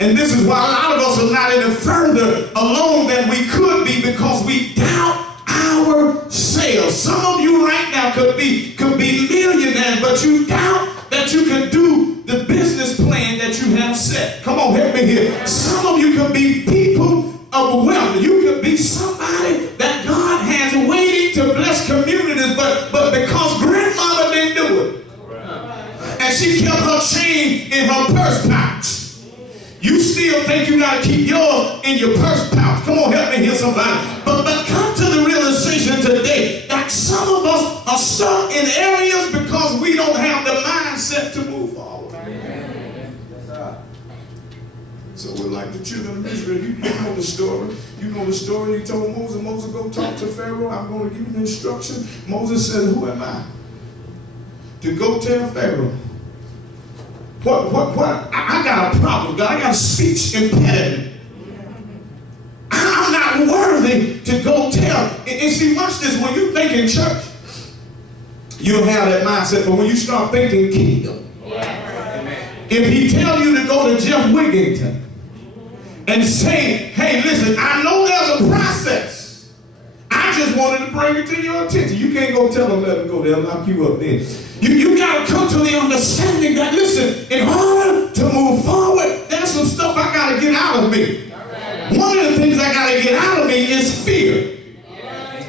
And this is why a lot of us are not any further along than we could be, because we doubt ourselves. Some of you right now could be millionaires, but you doubt that you can do the business plan that you have set. Come on, help me here. Some of you could be people of wealth. You could be somebody that God has waiting to bless communities, but because grandmama didn't do it, and she kept her chain in her purse pouch, you still think you got to keep yours in your purse pouch. Come on, help me here, somebody. But come to the realization today that some of us are stuck in areas because we don't have the mindset to move forward. So we're like the children of Israel. You know the story. You know the story. He told Moses, Moses, go talk to Pharaoh. I'm going to give you the instruction. Moses said, who am I to go tell Pharaoh? What? I got a problem, God. I got a speech impediment. I'm not worthy to go tell. And see, watch this. When you think in church, you don't have that mindset. But when you start thinking kingdom, if he tell you to go to Jeff Wigington and say, hey, listen, I know there's a process. I just wanted to bring it to your attention. You can't go tell them, let them go. They'll lock you up then. You got to come to the understanding that, listen, in order to move forward, there's some stuff I got to get out of me. One of the things I got to get out of me is fear.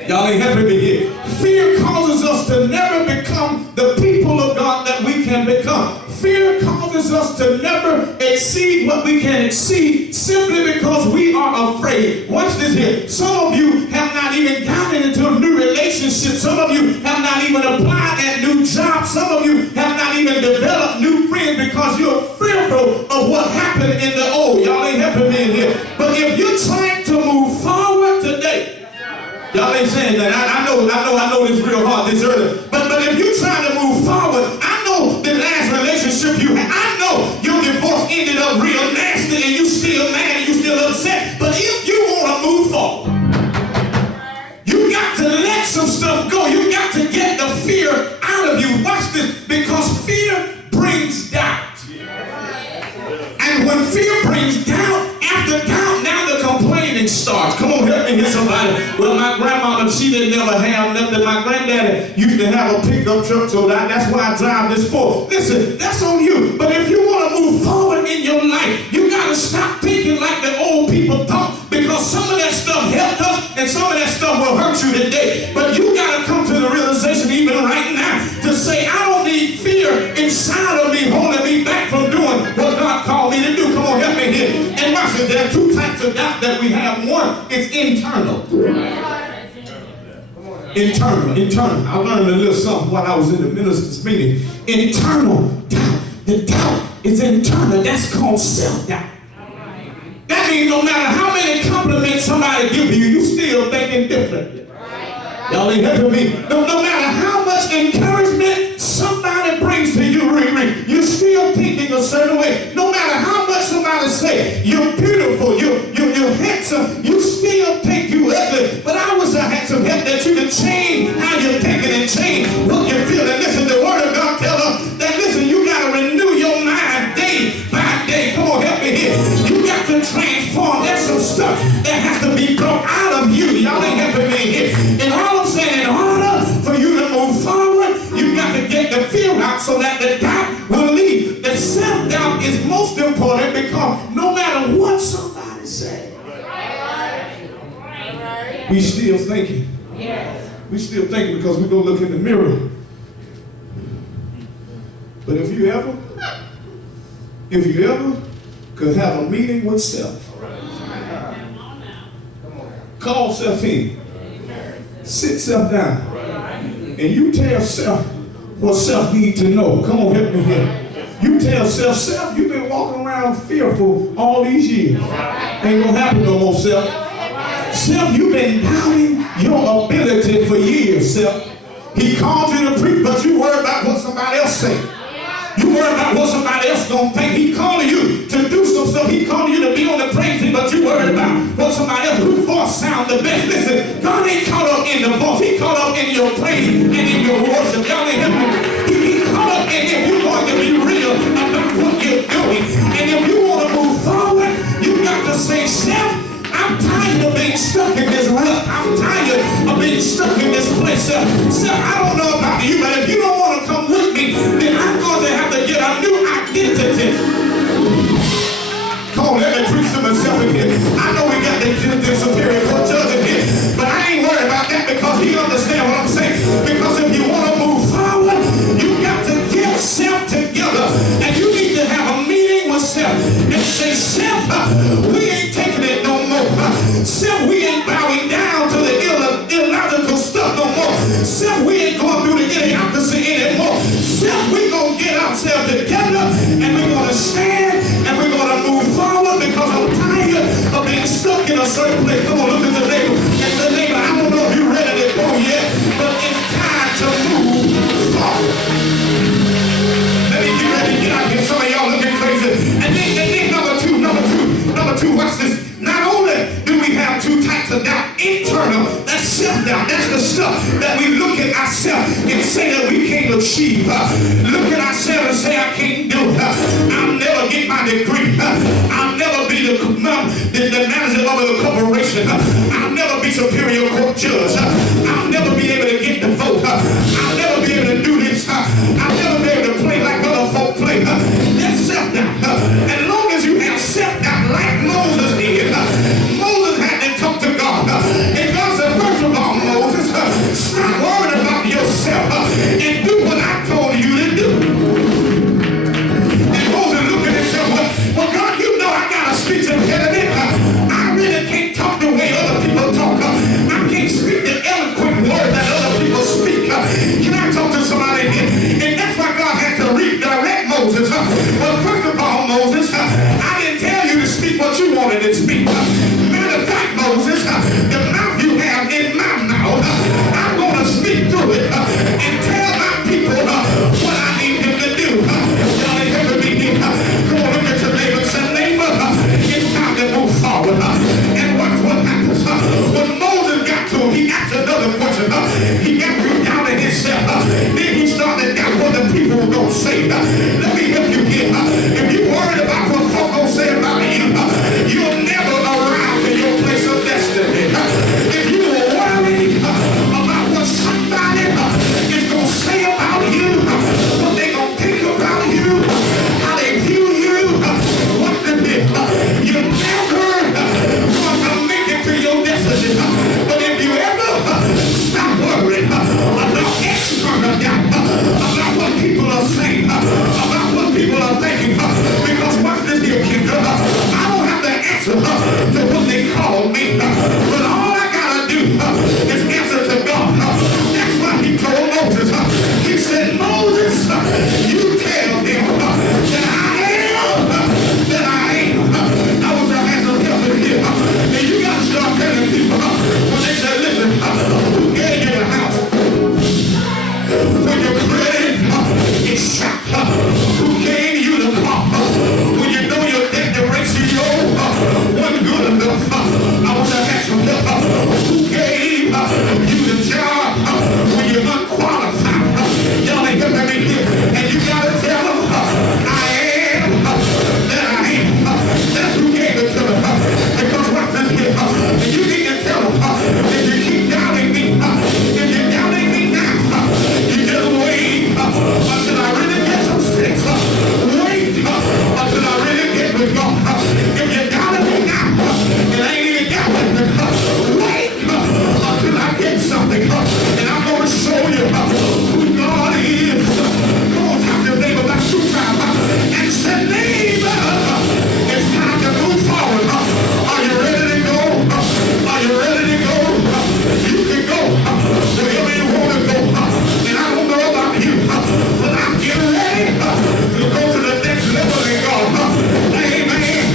Y'all ain't helping me here. Fear causes us to never become the people of God that we can become. Fear causes us to never exceed what we can exceed simply because we are afraid. Watch this here. Some of you have not even gotten into a new relationship. Some of you have not even applied at new jobs. Some of you have not even developed new friends because you're fearful of what happened in the old. Y'all ain't helping me in here. But if you're trying to move forward today, y'all ain't saying that. I know this real hard this early. But if you're trying to move forward, I know the last relationship you had. I know your divorce ended up real nasty and you still mad and you still upset. But if you want to move forward, you got to let some stuff go. You got to get the fear out of you. Watch this, because fear brings doubt. And when fear brings doubt, after doubt, now the complaining starts. Come on, help me here, somebody. Well, my grandmama, she didn't never have nothing. My granddaddy used to have a pickup truck, so that's why I drive this Ford. Listen, that's on you. But if you want to move forward in your life, you got to stop thinking like the old people thought, because some of that stuff helped us and some of that stuff will hurt you today. But you got to come to the realization even right now to say, I don't need fear inside of me holding me back from doing what God called me to do. Come on, help me here. And watch it. There are two types of doubt that we have. One is internal. Internal. I learned a little something while I was in the ministers' meeting. Internal doubt. The doubt is internal. That's called self-doubt. That means no matter how many compliments somebody give you, you still thinking differently. Y'all ain't helping me. No matter how much encouragement somebody brings to you, you're still thinking a certain way. No matter how much somebody say, you're beautiful, you're handsome, you still think you ugly. But I wish I had some help that you could change how you're thinking and change what you're feeling. Listen, the word of God tells us that, listen, you got to renew your mind day by day. Come on, help me here. You got to transform. There's some stuff that has to be brought out of you. Y'all ain't helping me here. And all I'm saying, in order for you to move forward, you got to get the fear out so that the doubt will leave. The self-doubt is most important because no matter what somebody says, we still thinking. We still thinking because we go look in the mirror. But if you ever could have a meeting with self, call self in, sit self down, and you tell self what self need to know. Come on, help me here. You tell self, you've been walking around fearful all these years. Ain't gonna happen no more, self. Self, you've been doubting your ability for years, self. He called you to preach, but you worry about what somebody else say. You worry about what somebody else gonna think. He calling you to do some stuff. He calling you to be on the praise team, but you worried about what somebody else, whose voice sound the best. Listen, God ain't caught up in the voice. He caught up in your praise and in your worship. Y'all ain't helping. He caught up in if you're going to be real about what you're doing. And if you want to move forward, self. Self, I don't know about you, but if you don't want to come with me, then I'm going to have to get a new identity. Come on, let me preach to myself again. I know we got the superior court judge in here, but I ain't worried about that because he understands what I'm saying. Because if you want to move forward, you got to get self together, and you need to have a meeting with self and say, self, we ain't taking it no more. Self, we ain't bowing down to the illogical stuff no more. Self, we ain't going through the idiocracy anymore. Self, we gonna get ourselves together, and we're gonna stand, and we're gonna move forward because I'm tired of being stuck in a certain place. Come on, look at the neighbor. And the neighbor, I don't know if you're ready to go yet, but it's time to move forward. Let me get ready to get out here. Some of y'all looking crazy. And then number two, watch this. Not only do we have two types of doubt, internal, that's self-doubt. That's the stuff that we look at ourselves and say that we can't achieve. Look at ourselves and say, I can't do it. I'll never get my degree. I'll never be the manager of a corporation. I'll never be superior court judge. I'll never be able to get the vote. I'll never be able to do this. I'll never be able to play like other folk play. That's self-doubt. As long as you have self-doubt like Moses did, Moses had to talk to God. And God said, first of all, Moses, stop worrying about yourself and do what I told you to do. And Moses looked at himself, well, God, you know I got a speech impediment. I really can't talk the way other people talk. I can't speak the eloquent word that other people speak. Can I talk to somebody here? And that's why God had to redirect Moses. Well, first of all, Moses, I didn't tell you to speak what you wanted to speak. Matter of fact, Moses, the mouth you have in my mouth, I'm going to speak through it and tell my people what I need them to do. Y'all ain't heard me here. Go look at your neighbor and say, neighbor, it's time to move forward. And watch what happens. When Moses got to him, he asked another question. He got down to himself. Then he started down what the people were going to say. Let me help you here. If you're worried about what folk going to say about you, you'll never arrive to your place of destiny. If you are worried about what somebody is going to say about you, what they're going to think about you, how they view you, what the you're never going to make it to your destiny. But if you ever stop worrying about external doubt, about what people are saying, about what people are thinking, because watch this here, kid, I don't have the answer to what they call me, but all I gotta do is answer to God. That's why he told Moses, he said, Moses, you tell them that I am that I am. I was going to have some help in here. And you got to start telling people when they say, listen, who gave you the house? When your credit is shot, who gave you the car? When you know your debt ratio wasn't good enough, I want to ask you, who gave you the job when you're unqualified? Y'all ain't heard me here. And you got to tell them, I am that I am. That's who gave it to them. Because what's this here? And you need to tell them, if you keep doubting me, if you're doubting me now, you just wait until I really get some sense. Wait until I really get with God. If you're doubting me now, it ain't even doubting me. Wait until I get something. And I'm going to show you who God is. Come on, talk to your neighbor about 2 times. And say, neighbor, it's time to move forward. Are you ready to go? Are you ready to go? You can go wherever you want to go. And I don't know about you, but I'm getting ready to go to the next level in God. Amen.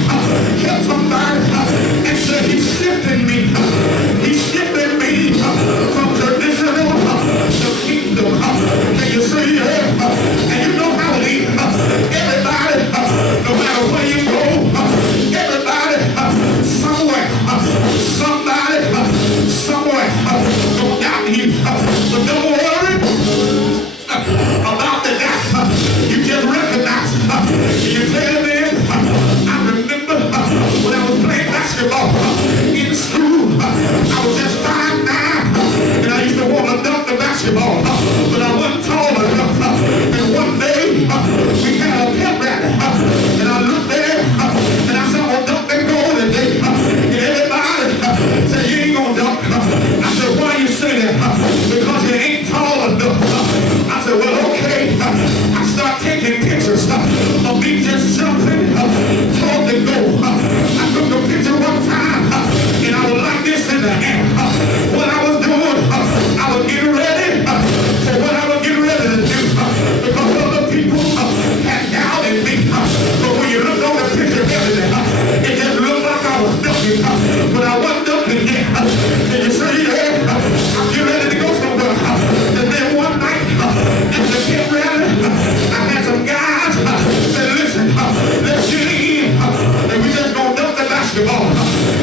basketball.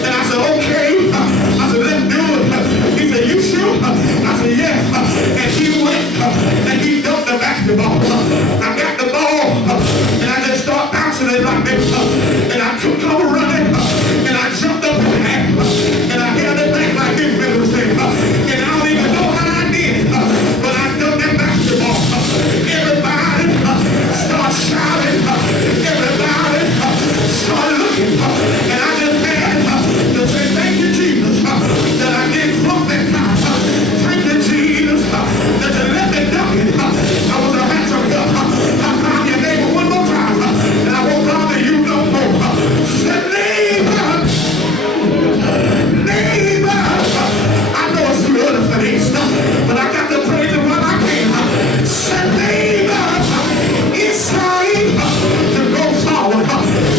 And I said, okay. I said, let's do it. He said, you sure? I said, yes. And he went and he dumped the basketball. I got the ball and I just started bouncing it like this. And I took over running and I jumped up in the air and I held it back like this. And I don't even know how I did, but I dumped that basketball. Everybody start shouting. Everybody start looking. And I just had to say, thank you, Jesus, that I didn't flunk that time. Thank you, Jesus, that you let me dunk it. I was a handsome girl. I found your neighbor one more time, and I won't bother you no more. Said, neighbor, I know it's too early for this, but I got to praise him while I can. Said, neighbor, it's time to go forward.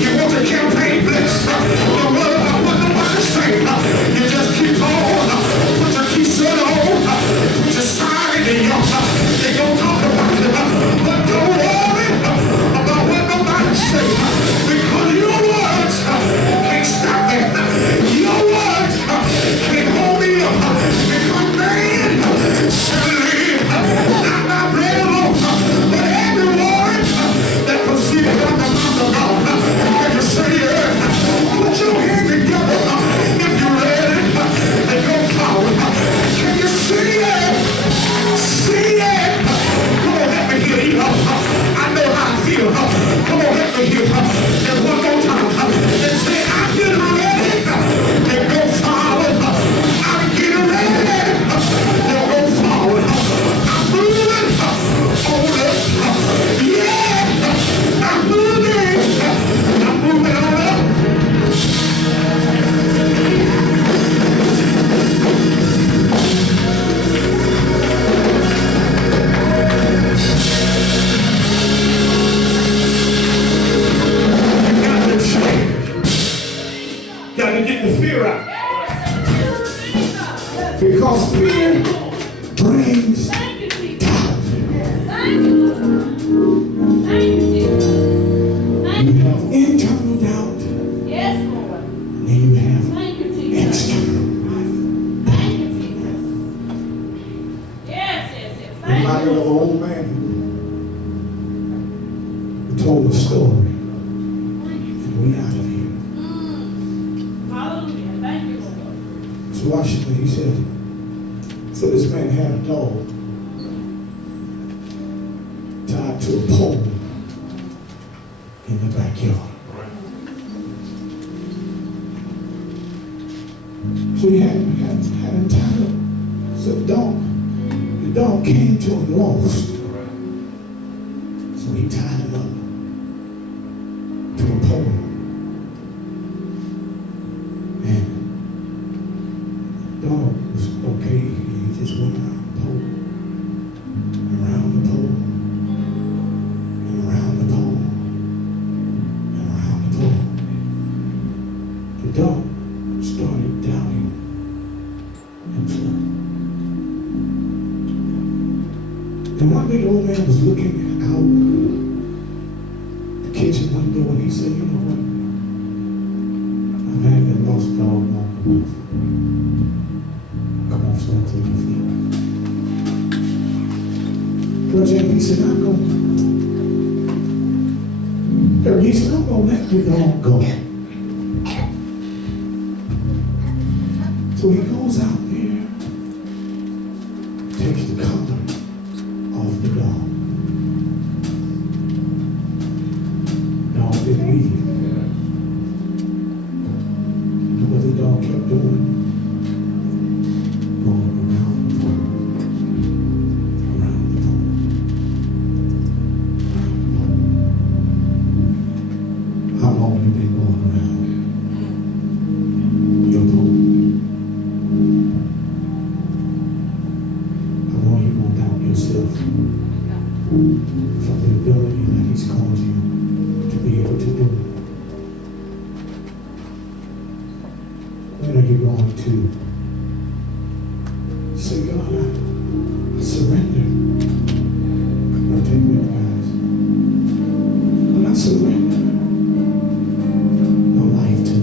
You want your campaign blessed. Don't worry about what nobody say. You just keep on. Put your t-shirt on. Put your sign in your. They gon' talk about it. But don't worry about what nobody say. Because your words can't stop it. Your words can't hold me up. Because man shall live not by bread alone, but every word that proceeds from the mouth of God. Can you say it? Put your hands together if you're ready and go forward. Can you see it? See it? Come on, let me hear you. I know how I feel. Come on, let me hear you. Just one more time. And say, I'm getting ready to go forward. I'm getting ready to go forward. I'm moving on up. Yeah, I'm moving. I'm moving on up. Got to get the fear out. Because fear brings doubt. You have internal doubt. Yes, Lord. And then you have Thank you, Jesus. external. Thank you, Jesus. Yes, yes, yes. Thank Reminded of you. an old man who told a story. And went out of here. Hallelujah. Thank you, Lord. So watch me, he said, so this man had a dog tied to a pole in the backyard. So he had him tied up. So the dog came to him lost. So he tied him up to a pole. And the dog was okay. He just went around the pole, around the pole, and around the pole, and around the pole. The dog started doubting himself. And one day the old man was looking out the kitchen window and he said, you know what? I've had that lost dog long enough. Come on, stand to your feet. Brother James, he said, I'm going to let the dog go. So he goes out there, takes the collar off the dog. Dog didn't leave. And what the dog kept doing? Going around the pole. Around the pole. Around the pole. How long have you been going around your pole? How long you gonna doubt yourself from the ability that He's called you to be able to do? When are you going to say, God, I surrender? Come on, take me, guys. God, I surrender my life to you.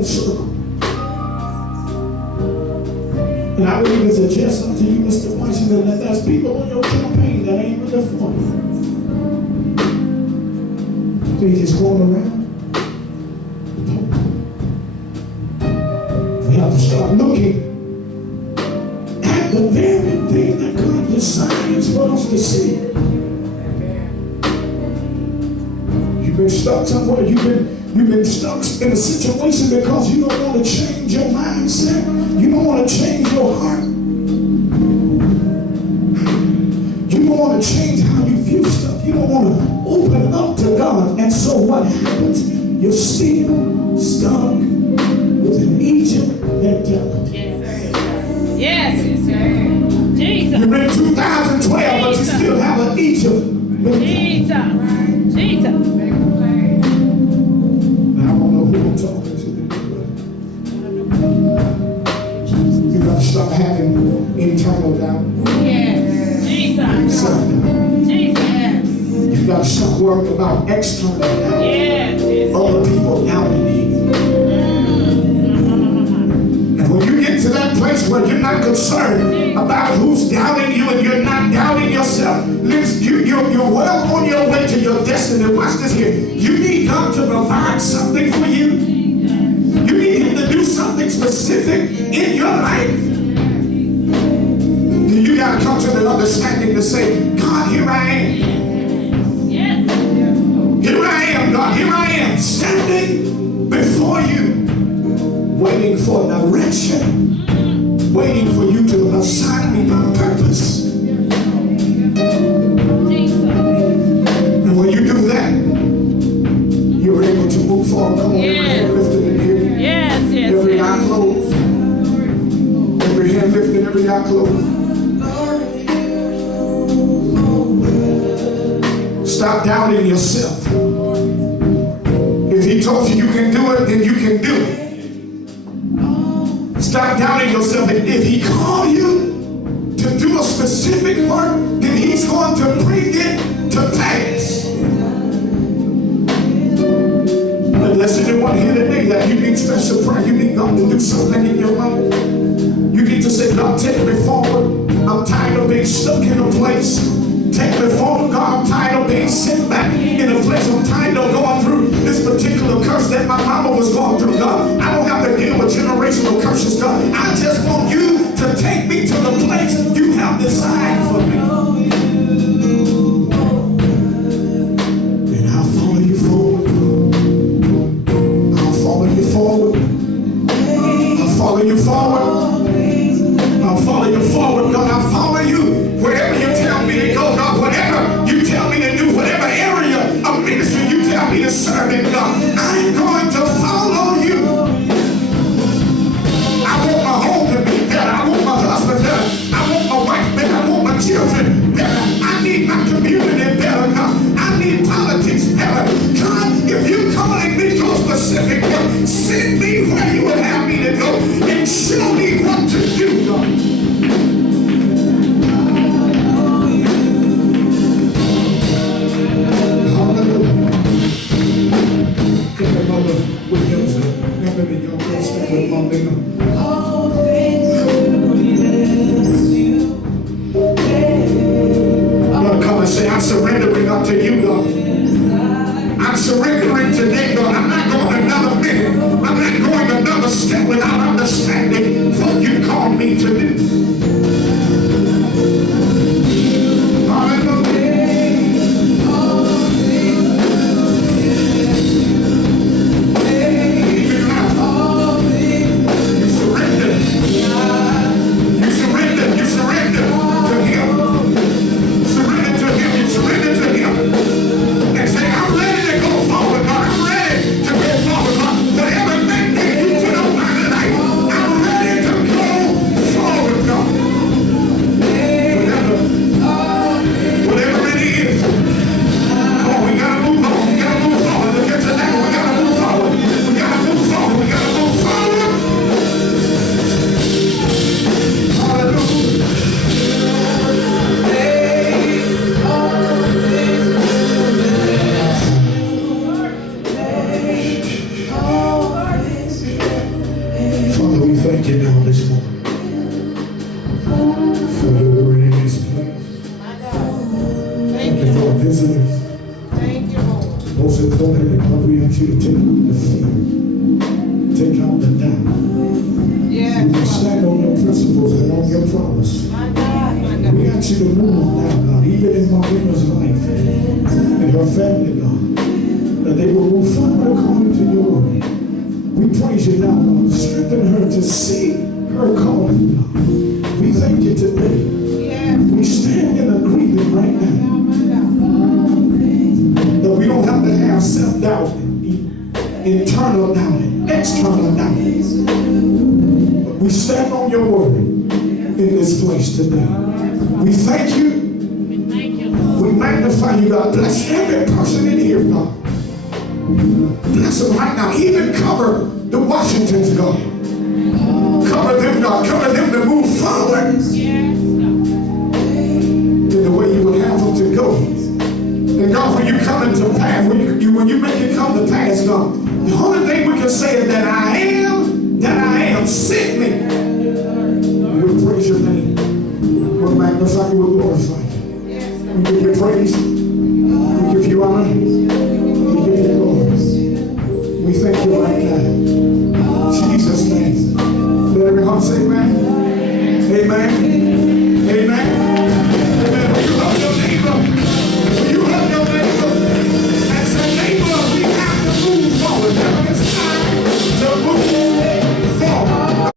own circle. And I would even suggest unto you, Mr. Washington, that there's people on your campaign that ain't really for you. They just going around. We have to start looking at the very thing that God designs for us to see. You've been stuck somewhere. You've been stuck in a situation because you don't want to change your mindset. You don't want to change your heart. You don't want to change how you view stuff. You don't want to open up to God. And so what happens? You're still stuck with an Egypt mentality. Yes, sir. Jesus. You're in 2012, but you still have an Egypt mentality. Jesus. I don't know who I'm talking to. You gotta stop having internal doubt. Yes. Jesus. Self-doubt. Jesus. You gotta stop worrying about external doubt. Yes. Other people doubting you. And when you get to that place where you're not concerned about who's doubting you and you're not doubting yourself, you're well on your way to your destiny. Watch this here. You need God to provide something for you. You need Him to do something specific in your life. You got to come to the understanding to say, God, here I am. Yes. Here I am, God. Here I am, standing before you, waiting for direction, waiting for you to assign me my purpose. And when you do that, you're able to move forward. Come on, every hand lifted in here. Yes. Every eye closed. Every hand lifted, every eye closed. Stop doubting yourself. If He told you you can do it, then you can do it. Stop doubting yourself. If He called you to do a specific work, then He's going to bring it to pass. Unless there's anyone here today that you need special prayer, you need God to do something in your life. You need to say, God, take me forward. I'm tired of being stuck in a place. Take me forward, God. I'm tired of being sent back in a place. I'm tired of going through this particular curse that my mama was going through, God. I don't have to deal with generational curses, God. I just want you to take me to the place you have designed for me. And I'll follow you forward. I'll follow you forward. I'll follow you forward. I'll follow you forward, God. I'll follow you wherever you tell me to go, God. Whatever you tell me to do, whatever area of ministry you tell me to serve in, God, I'm going to follow you. I want my home to be better. I want my husband better. I want my wife better. I want my children better. I need my community better, God. I need politics better. God, if you're calling me to a specific work, send me where you would have me to go and show me what to do, God. I'm surrendering unto you, God. I'm surrendering today, God. I'm not going another minute. I'm not going another step without understanding what you called me to do. Forward. stand on your principles and on your promise. We ask you to move now, God, even in Marina's life and her family, God, that they will move forward according to your word. We praise you now, God. Strengthen her to see her calling, God. We thank you today. We stand in agreement right now that we don't have to have self-doubt, internal doubt, external doubt. But we stand on your word in this place today. We thank you. We magnify you, God. Bless every person in here, God. Bless them right now. Even cover the Washingtons, God. Cover them, God. Cover them to move forward in the way you would have them to go. And God, when you come into pass, when you make it come to pass, God, the only thing we can say is that I am, sent me. We praise your name. We'll magnify you, we'll glorify you. We give you praise. We give you honor. We give you glory. We thank you right now. In Jesus' name. Let every heart say amen. Amen. Amen.